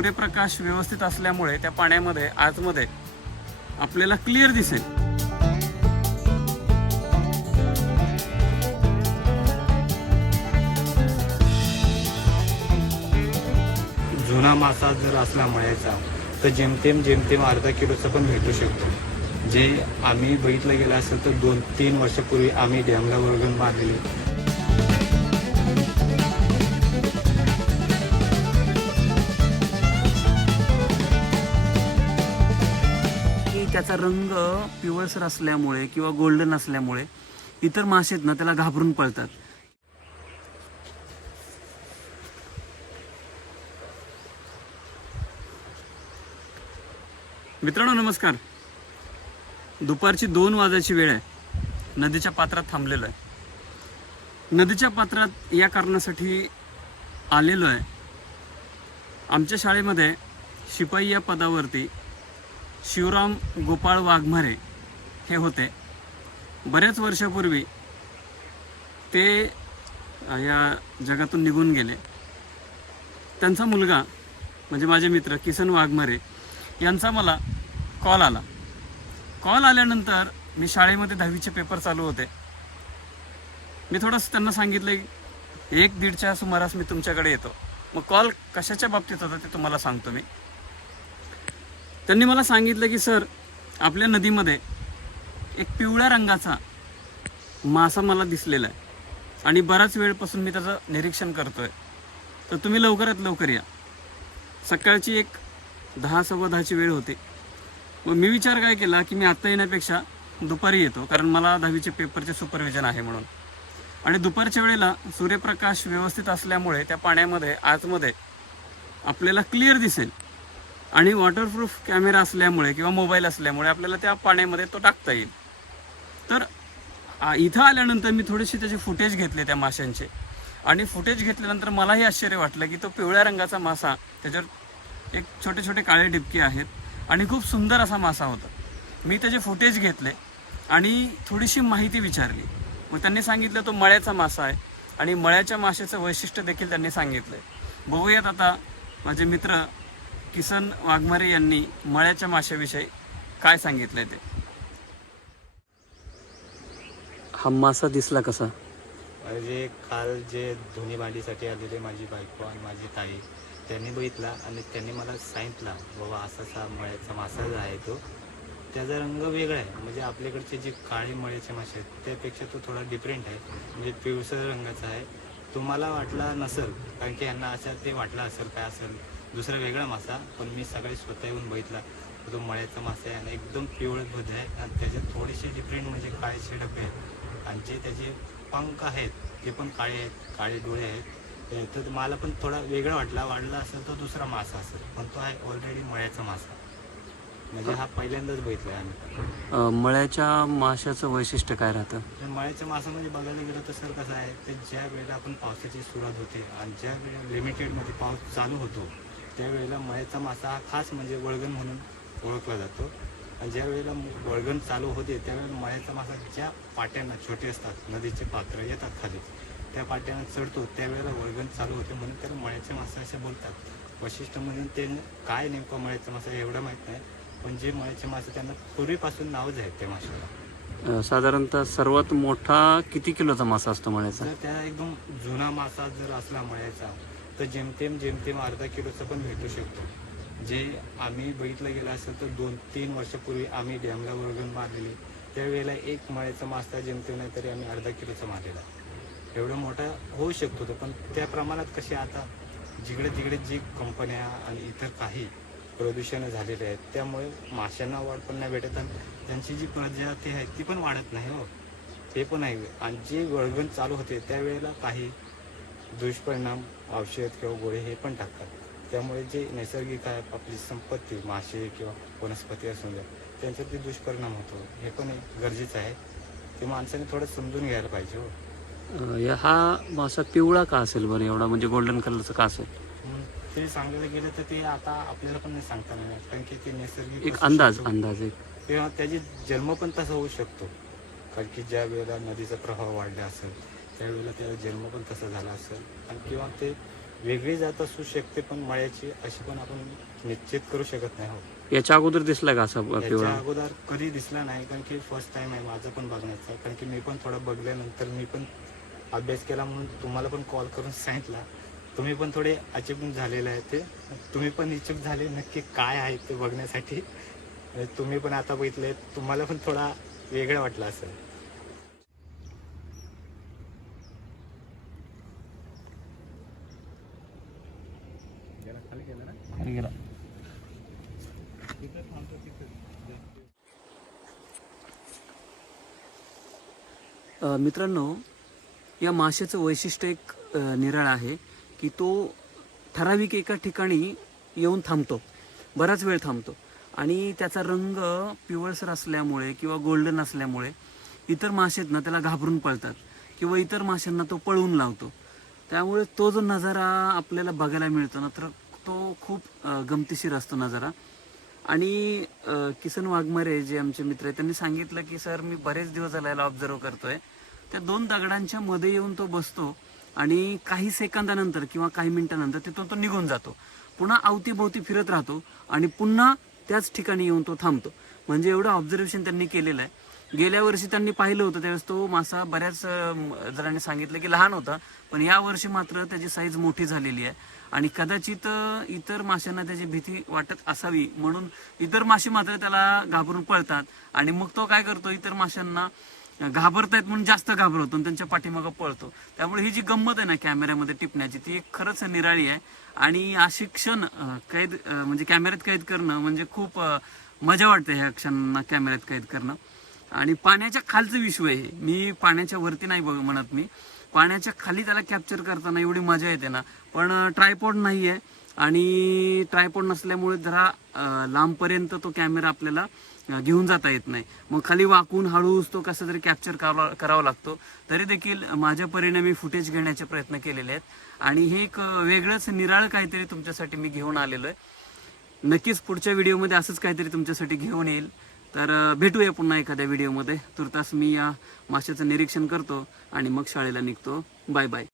सूर्यप्रकाश व्यवस्थित असल्यामुळे त्या पाण्यामध्ये आतमध्ये आपल्याला क्लिअर दिसेल. जुना मासा जर असला मळ्याचा तर जेमतेम जेमतेम अर्धा किलोचा पण भेटू शकतो. जे आम्ही बघितलं गेलं असेल तर दोन तीन वर्षापूर्वी आम्ही डॅमला वर्गण बांधले त्याचा रंग पिवळसर असल्यामुळे किंवा गोल्डन असल्यामुळे इतर मासे आहेत ना त्याला घाबरून पळतात. मित्रांनो नमस्कार. दुपारची दोन वाजायची वेळ आहे. नदीच्या पात्रात थांबलेलो आहे. नदीच्या पात्रात या कारणासाठी आलेलो आहे. आमच्या शाळेमध्ये शिपाई या पदावरती शिवराम गोपाळ वाघमारे हे होते. बऱ्याच वर्षापूर्वी ते या जगातून निघून गेले. त्यांचा मुलगा म्हणजे माझे मित्र किसन वाघमारे यांचा मला कॉल आला. कॉल आल्यानंतर मी शाळेमध्ये दहावीचे पेपर चालू होते. मी थोडंसं त्यांना सांगितलं एक दीडच्या सुमारास मी तुमच्याकडे येतो. मग कॉल कशाच्या बाबतीत होता ते तुम्हाला सांगतो मी. त्यांनी मला सांगितलं की सर आपल्या नदीमध्ये एक पिवळ्या रंगाचा मासा मला दिसलेला आहे आणि बराच वेळपासून मी त्याचं निरीक्षण करतो आहे तर तुम्ही लवकरात लवकर या. सकाळची एक दहा सव्वा दहाची वेळ होती. मग मी विचार काय केला की मी आत्ता येण्यापेक्षा दुपारी येतो कारण मला दहावीचे पेपरचे सुपरविजन आहे म्हणून. आणि दुपारच्या वेळेला सूर्यप्रकाश व्यवस्थित असल्यामुळे त्या पाण्यामध्ये आतमध्ये आपल्याला क्लिअर दिसेल. आणि वॉटरप्रूफ कॅमेरा असल्यामुळे किंवा मोबाईल असल्यामुळे आपल्याला त्या पाण्यामध्ये तो टाकता येईल. तर इथं आल्यानंतर मी थोडेसे त्याचे फुटेज घेतले त्या माशांचे. आणि फुटेज घेतल्यानंतर मलाही आश्चर्य वाटलं की तो पिवळ्या रंगाचा मासा त्याच्यावर एक छोटे छोटे काळे डिबके आहेत आणि खूप सुंदर असा मासा होता. मी त्याचे फुटेज घेतले आणि थोडीशी माहिती विचारली. मग त्यांनी सांगितलं तो मळ्याचा मासा आहे आणि मळ्याच्या माशाचं वैशिष्ट्य देखील त्यांनी सांगितलं बघूयात आता माझे मित्र किसन वाघमारे यांनी मळ्याच्या माशाविषयी काय सांगितलंय ते? हा मासा दिसला कसा? म्हणजे काल जे धुनी भांडीसाठी आलेले माझी बायको आणि माझी ताई त्यांनी बघितला आणि त्यांनी मला सांगितला बाबा असा असा मळ्याचा मासा जो आहे तो त्याचा रंग वेगळा आहे. म्हणजे आपल्याकडचे जे काळे मळ्याचे मासे आहेत त्यापेक्षा तो थोडा डिफरंट आहे. म्हणजे पिवळसर रंगाचा आहे. तुम्हाला वाटला नसेल कारण की यांना असं ते वाटलं असेल काय असेल दुसरा वेगळा मासा पण मी सगळे स्वतः येऊन बघितला. तो मळ्याचा मासा आहे आणि एकदम पिवळ भद आहे आणि त्याचे थोडेसे डिफरंट म्हणजे काळेचे डबे आहेत. आणि जे त्याचे पंख आहेत ते पण काळे आहेत काळे डोळे आहेत. तर मला पण थोडा वेगळा वाटला. वाढला असेल तर दुसरा मासा असेल पण तो आहे ऑलरेडी मळ्याचा मासा. म्हणजे हा पहिल्यांदाच बघितलाय आम्ही. अं, मळ्याच्या माशाचं वैशिष्ट्य काय राहतं? तर मळ्याच्या मासामध्ये बघायला गेलं तर सर कसं आहे ते ज्या वेळेला आपण पावसाची सुरुवात होते आणि ज्या वेळेला लिमिटेडमध्ये पाऊस चालू होतो त्यावेळेला मळ्याचा मासा हा खास म्हणजे वळगण म्हणून ओळखला जातो. आणि ज्या वेळेला वळगण चालू होते त्यावेळेला मळ्याचा मासा ज्या पाट्यांना छोटे असतात नदीचे पात्र येतात खाली त्या पाट्यांना चढतो त्यावेळेला वळगण चालू होते म्हणून त्याला मळ्याचे मासा असे बोलतात. वैशिष्ट्य म्हणून ते काय नेमकं मळ्याचा मासा हे एवढं माहीत नाही. पण जे मळ्याचे मासे त्यांना पूर्वीपासून नावच आहेत त्या माशाला अं, साधारणतः सर्वात मोठा किती किलोचा मासा असतो मळ्याचा? जर त्या एकदम जुना मासा जर असला मळ्याचा तर जेमतेम जेमतेम अर्धा किलोचा पण भेटू शकतो. जे आम्ही बघितलं गेलं असेल तर दोन तीन वर्षापूर्वी आम्ही डॅमला वर्गण मारलेली. त्यावेळेला एक मळ्याचा मासा जेमतेम नाही तरी आम्ही अर्धा किलोचा मारलेला. एवढं मोठा होऊ शकतो तो पण त्या प्रमाणात कसे आता जिकडे तिकडे जी कंपन्या आणि इतर काही प्रदूषण झालेले आहेत. त्यामुळे माशांना वाढ पण नाही भेटत आणि त्यांची जी प्रजाती आहे ती पण वाढत नाही हो. ते पण आहे. आणि जे वळगण चालू होते त्यावेळेला काही दुष्परिणाम औषध किंवा गोळे हे पण टाकतात. त्यामुळे जे नैसर्गिक आहे आपली संपत्ती मासे किंवा वनस्पती असून द्या त्यांच्यावरती दुष्परिणाम होतो हे पण एक गरजेचं आहे. ते माणसाने थोडं समजून घ्यायला पाहिजे हो. हा मासा पिवळा का असेल बरं? एवढा म्हणजे गोल्डन कलरचा का असेल? म्हणून ते सांगायला गेलं तर ते आता आपल्याला पण नाही सांगता नाही येत. कारण की ते नैसर्गिक एक असू अंदाज शकतो. अंदाज एक. तेव्हा त्याची जन्म पण तसा होऊ शकतो. कारण की ज्या वेळेला नदीचा प्रवाह वाढला असेल त्यावेळेला त्याचा जन्म पण तसा झाला असेल. आणि किंवा ते वेगळी जात असू शकते पण मळ्याची अशी पण आपण निश्चित करू शकत नाही आहोत याच्या अगोदर दिसला का असा याच्या पिवळा? अगोदर कधी दिसला नाही कारण की फर्स्ट टाइम आहे माझा पण बघण्याचा कारण की मी पण थोडं बघल्यानंतर मी पण अभ्यास केला म्हणून तुम्हाला पण कॉल करून सांगितला. तुम्ही पण थोडे अचीव झालेले आहे ते. तुम्ही पण इच्छुक झाले नक्की काय आहे ते बघण्यासाठी. तुम्ही पण आता बघितले तुम्हाला पण थोडा वेगळं वाटलं असेल. खाली गेला. अ, मित्रांनो या माशाचं वैशिष्ट्य एक निराळं आहे. की तो ठराविक एका ठिकाणी येऊन थांबतो. बराच वेळ थांबतो. आणि त्याचा रंग पिवळसर असल्यामुळे किंवा गोल्डन असल्यामुळे इतर मासे ना त्याला घाबरून पळतात किंवा इतर माशांना तो पळवून लावतो. त्यामुळे तो जो नजारा आपल्याला बघायला मिळतो ना तर तो खूप गमतीशीर असतो नजारा. आणि किसन वाघमारे जे आमचे मित्र आहेत त्यांनी सांगितलं की सर मी बरेच दिवस झाला याला ऑब्झर्व करतोय. त्या दोन दगडांच्या मध्ये येऊन तो बसतो. आणि काही सेकंदानंतर किंवा काही मिनिटानंतर तिथून तो निघून जातो. पुन्हा अवतीभोवती फिरत राहतो आणि पुन्हा त्याच ठिकाणी येऊन तो थांबतो. म्हणजे एवढं ऑब्झर्वेशन त्यांनी केलेलं आहे. गेल्या वर्षी त्यांनी पाहिलं होतं त्यावेळेस तो मासा बऱ्याच जणांनी सांगितलं की लहान होता. पण या वर्षी मात्र त्याची साईज मोठी झालेली आहे. आणि कदाचित इतर माशांना त्याची भीती वाटत असावी म्हणून इतर मासे मात्र त्याला घाबरून पळतात. आणि मग तो काय करतो इतर माशांना घाबरतायत म्हणून जास्त घाबरवतो आणि त्यांच्या पाठीमागं पळतो. त्यामुळे ही जी गंमत आहे ना कॅमेऱ्यामध्ये टिपण्याची ती एक खरंच निराळी आहे. आणि अशी क्षण कैद म्हणजे कॅमेऱ्यात कैद करणं म्हणजे खूप मजा वाटते ह्या क्षणांना कॅमेऱ्यात कैद करणं. आणि पाण्याच्या खालचं विश्व आहे मी पाण्याच्या वरती नाही बघ म्हणत मी. पाण्याच्या खाली त्याला कॅप्चर करताना एवढी मजा येते ना. पण ट्रायपॉड नाही आहे आणि ट्रायपॉड नसल्यामुळे जरा लांबपर्यंत तो कॅमेरा आपल्याला घेऊन जाता येत नाही. मग खाली वाकून हळूच तो कसा तरी कॅप्चर करावा करावा लागतो. तरी देखील माझ्या परीने मी फुटेज घेण्याचे प्रयत्न केलेले आहेत. आणि हे एक वेगळंच निराळ काहीतरी तुमच्यासाठी मी घेऊन आलेलो आहे. नक्कीच पुढच्या व्हिडिओमध्ये असंच काहीतरी तुमच्यासाठी घेऊन येईल. तर भेटूया पुन्हा एखाद्या व्हिडिओमध्ये. तुर्तास मी या माशाचं निरीक्षण करतो आणि मग शाळेला निघतो. Bye bye.